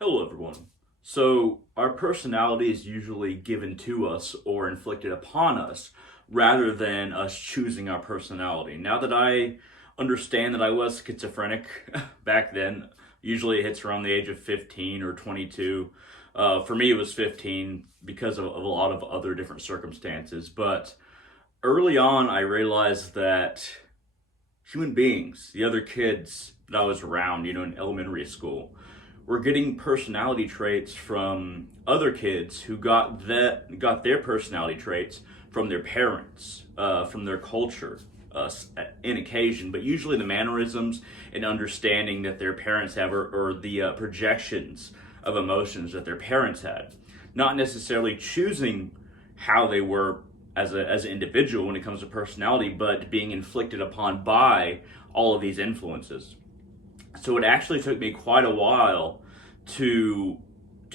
Hello, everyone. So, our personality is usually given to us or inflicted upon us rather than us choosing our personality. Now that I understand that I was schizophrenic back then, usually it hits around the age of 15 or 22. For me, it was 15 because of a lot of other different circumstances. But early on, I realized that human beings, the other kids that I was around, in elementary school, were getting personality traits from other kids who got their personality traits from their parents, from their culture, in occasion, but usually the mannerisms and understanding that their parents have, or the projections of emotions that their parents had, not necessarily choosing how they were as an individual when it comes to personality, but being inflicted upon by all of these influences. So it actually took me quite a while to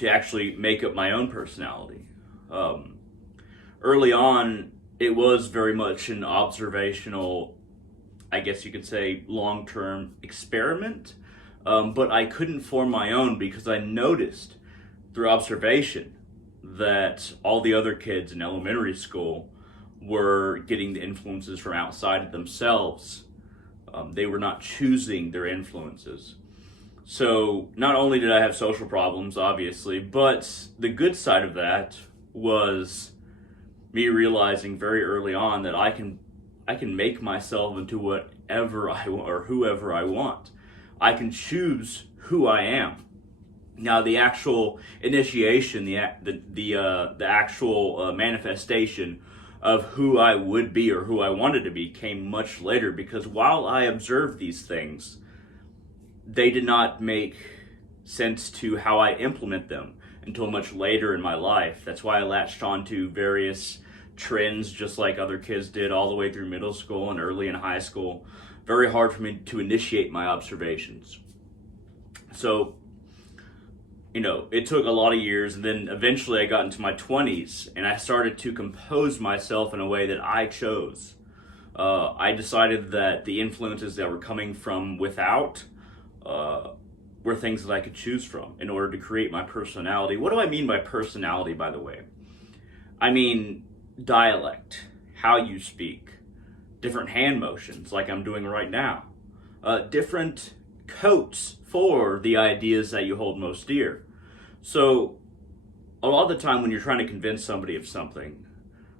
actually make up my own personality. Um, Early on, it was very much an observational, I guess you could say, long term experiment. But I couldn't form my own because I noticed through observation that all the other kids in elementary school were getting the influences from outside of themselves. They were not choosing their influences. So not only did I have social problems, obviously, but the good side of that was me realizing very early on that I can make myself into whatever I want or whoever I want. I can choose who I am. Now, the actual initiation, the actual manifestation of who I would be or who I wanted to be came much later because while I observed these things, they did not make sense to how I implement them until much later in my life. That's why I latched on to various trends just like other kids did all the way through middle school and early in high school. Very hard for me to initiate my observations. So, it took a lot of years, and then eventually I got into my 20s and I started to compose myself in a way that I chose. I decided that the influences that were coming from without uh, were things that I could choose from in order to create my personality. What do I mean by personality, by the way? I mean dialect, how you speak, different hand motions, like I'm doing right now, different coats for the ideas that you hold most dear. So, a lot of the time when you're trying to convince somebody of something,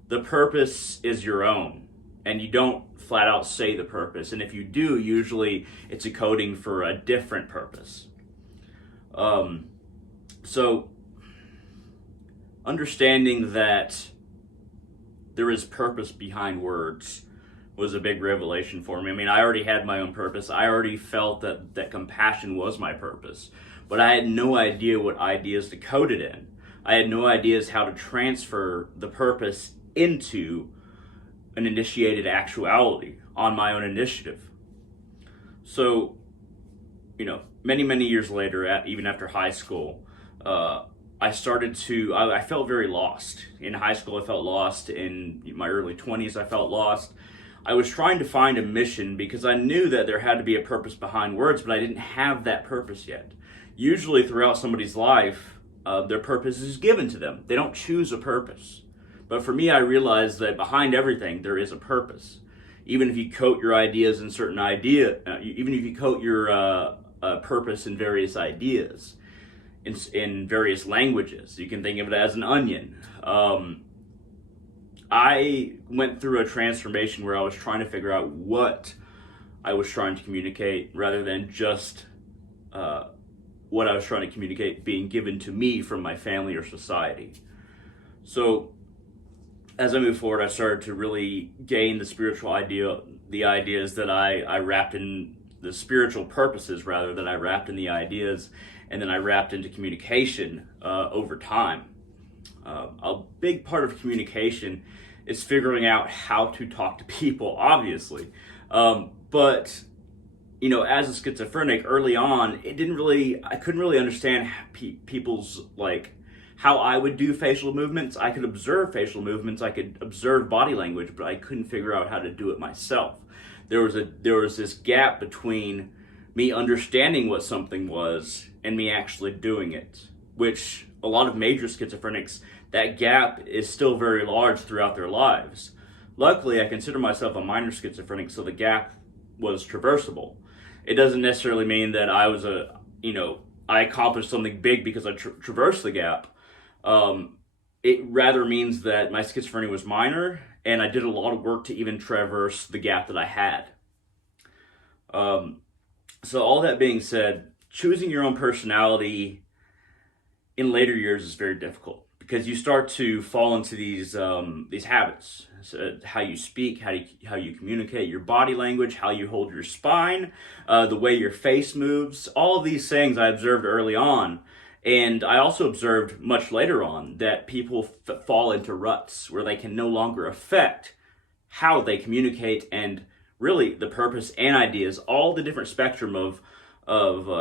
the purpose is your own, and you don't flat out say the purpose. And if you do, usually it's a coding for a different purpose. Um, so, understanding that there is purpose behind words was a big revelation for me. I mean, I already had my own purpose. I already felt that compassion was my purpose, but I had no idea what ideas to code it in. I had no ideas how to transfer the purpose into an initiated actuality on my own initiative. So, many, many years later, even after high school, I felt very lost. In high school, I felt lost. In my early 20s, I felt lost. I was trying to find a mission because I knew that there had to be a purpose behind words, but I didn't have that purpose yet. Usually, throughout somebody's life, their purpose is given to them. They don't choose a purpose. But for me, I realized that behind everything, there is a purpose. Even if you coat your ideas in even if you coat your purpose in various ideas, in various languages, you can think of it as an onion. I went through a transformation where I was trying to figure out what I was trying to communicate rather than just what I was trying to communicate being given to me from my family or society. So as I moved forward, I started to really gain the ideas that I wrapped in the spiritual purposes rather than I wrapped in the ideas, and then I wrapped into communication over time. A big part of communication is figuring out how to talk to people, obviously. But as a schizophrenic, early on, I couldn't really understand people's how I would do facial movements. I could observe facial movements, I could observe body language, but I couldn't figure out how to do it myself. There was this gap between me understanding what something was and me actually doing it, which a lot of major schizophrenics, that gap is still very large throughout their lives. Luckily, I consider myself a minor schizophrenic, so the gap was traversable. It doesn't necessarily mean that I accomplished something big because I traversed the gap. It rather means that my schizophrenia was minor, and I did a lot of work to even traverse the gap that I had. So all that being said, choosing your own personality in later years is very difficult because you start to fall into these habits. So how you speak, how you communicate, your body language, how you hold your spine, the way your face moves. All of these things I observed early on, and I also observed much later on that people fall into ruts where they can no longer affect how they communicate and really the purpose and ideas, all the different spectrum of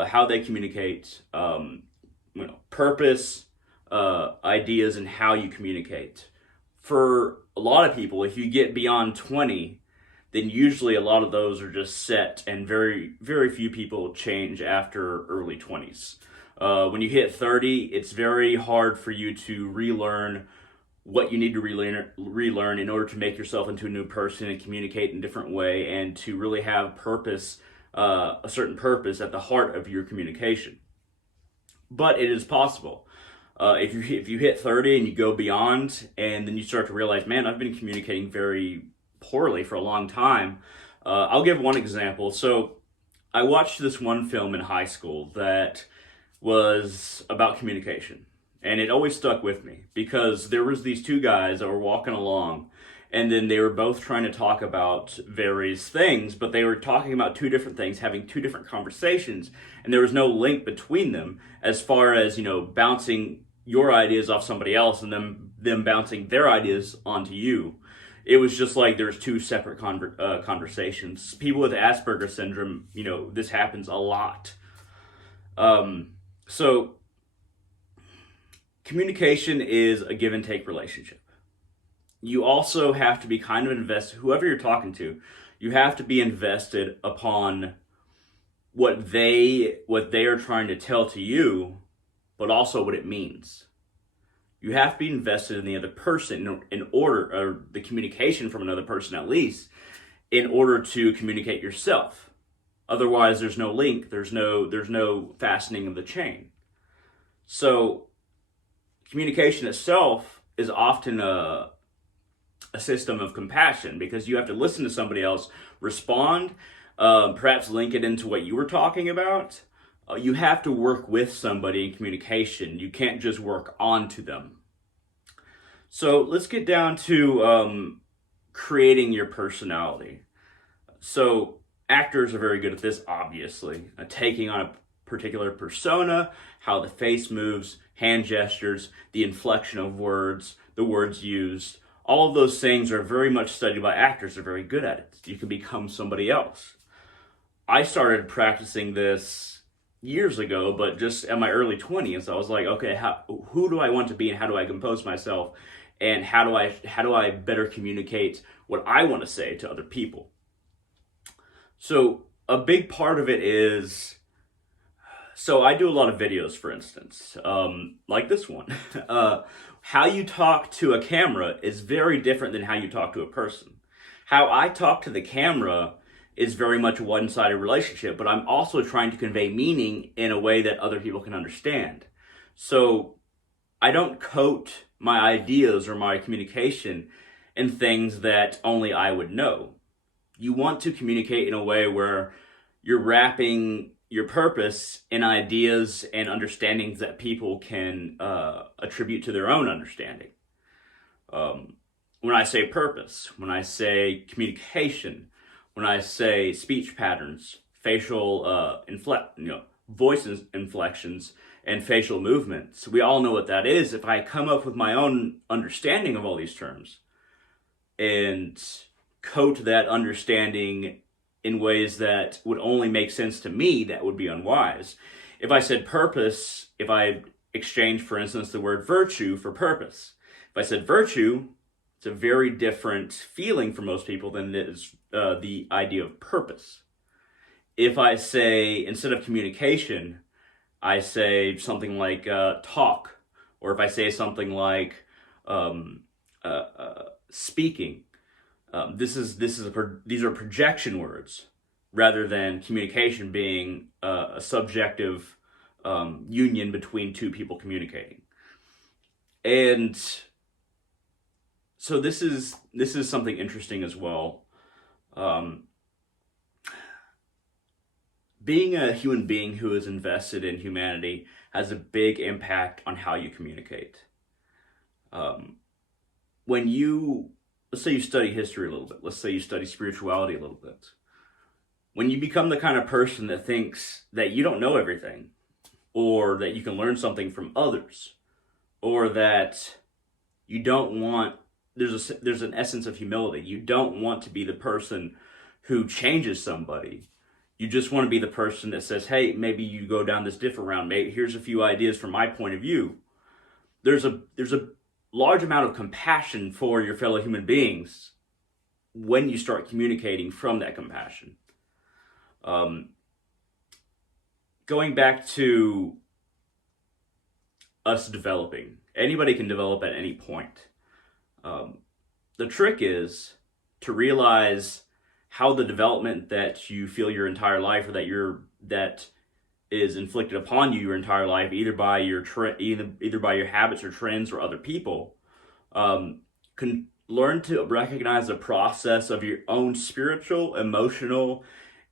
how they communicate, purpose, ideas, and how you communicate. For a lot of people, if you get beyond 20, then usually a lot of those are just set, and very, very few people change after early 20s. When you hit 30, it's very hard for you to relearn what you need to relearn in order to make yourself into a new person and communicate in a different way and to really have purpose, a certain purpose at the heart of your communication. But it is possible. If you hit 30 and you go beyond, and then you start to realize, man, I've been communicating very poorly for a long time. I'll give one example. So I watched this one film in high school that was about communication. And it always stuck with me because there was these two guys that were walking along, and then they were both trying to talk about various things, but they were talking about two different things, having two different conversations, and there was no link between them as far as, bouncing your ideas off somebody else and them bouncing their ideas onto you. It was just like there's two separate conversations. People with Asperger's syndrome, this happens a lot. So communication is a give and take relationship. You also have to be kind of invested, whoever you're talking to, you have to be invested upon what they are trying to tell to you, but also what it means. You have to be invested in the other person in order, or the communication from another person at least, in order to communicate yourself. Otherwise, there's no link, there's no fastening of the chain. So communication itself is often a system of compassion because you have to listen to somebody else, respond, perhaps link it into what you were talking about. You have to work with somebody in communication. You can't just work onto them. So let's get down to creating your personality. So actors are very good at this, obviously. Taking on a particular persona, how the face moves, hand gestures, the inflection of words, the words used. All of those things are very much studied by actors. They're very good at it. You can become somebody else. I started practicing this years ago, but just in my early 20s, I was like, okay, who do I want to be and how do I compose myself? And how do I better communicate what I want to say to other people? So a big part of it is, so I do a lot of videos, for instance, like this one. How you talk to a camera is very different than how you talk to a person. How I talk to the camera is very much a one-sided relationship, but I'm also trying to convey meaning in a way that other people can understand. So I don't coat my ideas or my communication in things that only I would know. You want to communicate in a way where you're wrapping your purpose in ideas and understandings that people can attribute to their own understanding. When I say purpose, when I say communication, when I say speech patterns, facial voice inflections, and facial movements, we all know what that is. If I come up with my own understanding of all these terms and coat that understanding in ways that would only make sense to me, that would be unwise. If I said purpose, if I exchanged, for instance, the word virtue for purpose, if I said virtue, it's a very different feeling for most people than it is the idea of purpose. If I say, instead of communication, I say something like talk, or if I say something like um, speaking, these are projection words rather than communication being a subjective union between two people communicating. And so this is something interesting as well. Um, Being a human being who is invested in humanity has a big impact on how you communicate. Um, when you, let's say you study history a little bit, let's say you study spirituality a little bit, when you become the kind of person that thinks that you don't know everything, or that you can learn something from others, or that you don't want, there's an essence of humility. You don't want to be the person who changes somebody. You just want to be the person that says, hey, maybe you go down this different route. Maybe here's a few ideas from my point of view. There's a large amount of compassion for your fellow human beings when you start communicating from that compassion. Going back to us developing, anybody can develop at any point. The trick is to realize how the development that you feel your entire life, or that is inflicted upon you your entire life, either by either by your habits or trends or other people, can learn to recognize the process of your own spiritual, emotional,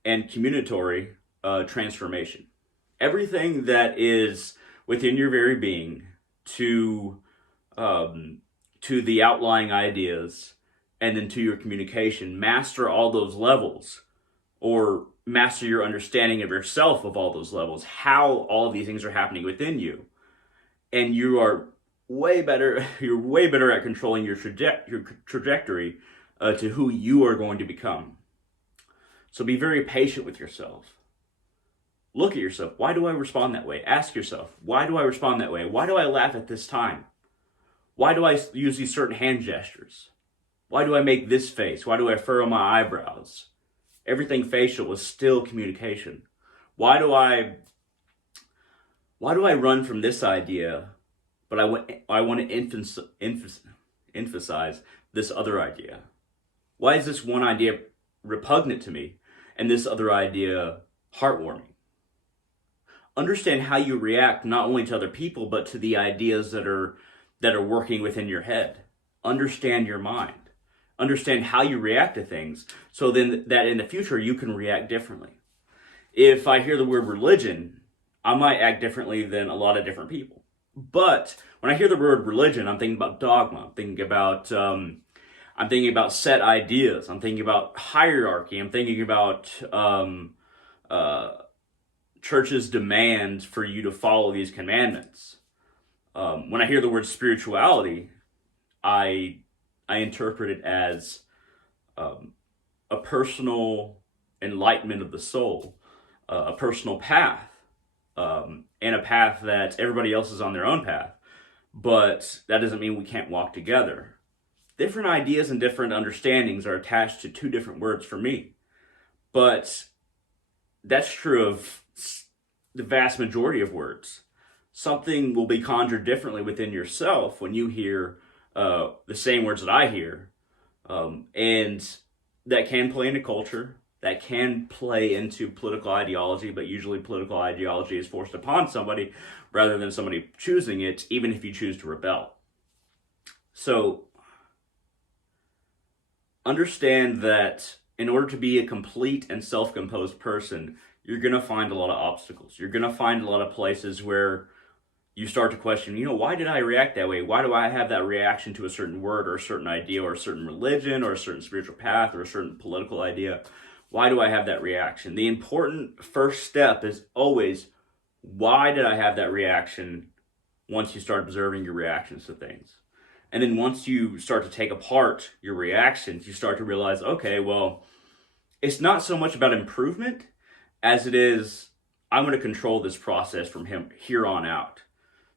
and communicatory transformation. Everything that is within your very being, to the outlying ideas, and then to your communication. Master all those levels, or master your understanding of yourself of all those levels, how all of these things are happening within you. And you are you're way better at controlling your trajectory to who you are going to become. So be very patient with yourself. Look at yourself. Why do I respond that way? Ask yourself, why do I respond that way? Why do I laugh at this time? Why do I use these certain hand gestures? Why do I make this face? Why do I furrow my eyebrows? Everything facial is still communication. Why do I run from this idea, but I want to emphasize this other idea? Why is this one idea repugnant to me and this other idea heartwarming? Understand how you react not only to other people, but to the ideas that are working within your head. Understand your mind. Understand how you react to things, so then that in the future you can react differently. If I hear the word religion, I might act differently than a lot of different people. But when I hear the word religion, I'm thinking about dogma. I'm thinking about set ideas. I'm thinking about hierarchy. I'm thinking about church's demand for you to follow these commandments. When I hear the word spirituality, I interpret it as a personal enlightenment of the soul, a personal path, and a path that everybody else is on their own path. But that doesn't mean we can't walk together. Different ideas and different understandings are attached to two different words for me. But that's true of the vast majority of words. Something will be conjured differently within yourself when you hear the same words that I hear. And that can play into culture, that can play into political ideology, but usually political ideology is forced upon somebody rather than somebody choosing it, even if you choose to rebel. So understand that in order to be a complete and self-composed person, you're going to find a lot of obstacles. You're going to find a lot of places where you start to question, why did I react that way? Why do I have that reaction to a certain word or a certain idea or a certain religion or a certain spiritual path or a certain political idea? Why do I have that reaction? The important first step is always, why did I have that reaction? Once you start observing your reactions to things. And then once you start to take apart your reactions, you start to realize, okay, well, it's not so much about improvement as it is, I'm going to control this process from here on out.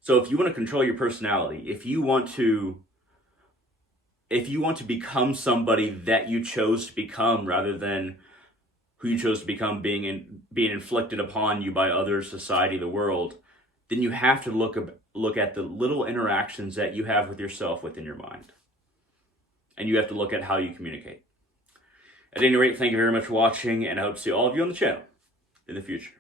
So if you want to control your personality, if you want to become somebody that you chose to become rather than who you chose to become being inflicted upon you by others, society, the world, then you have to look at the little interactions that you have with yourself within your mind. And you have to look at how you communicate. At any rate, thank you very much for watching, and I hope to see all of you on the channel in the future.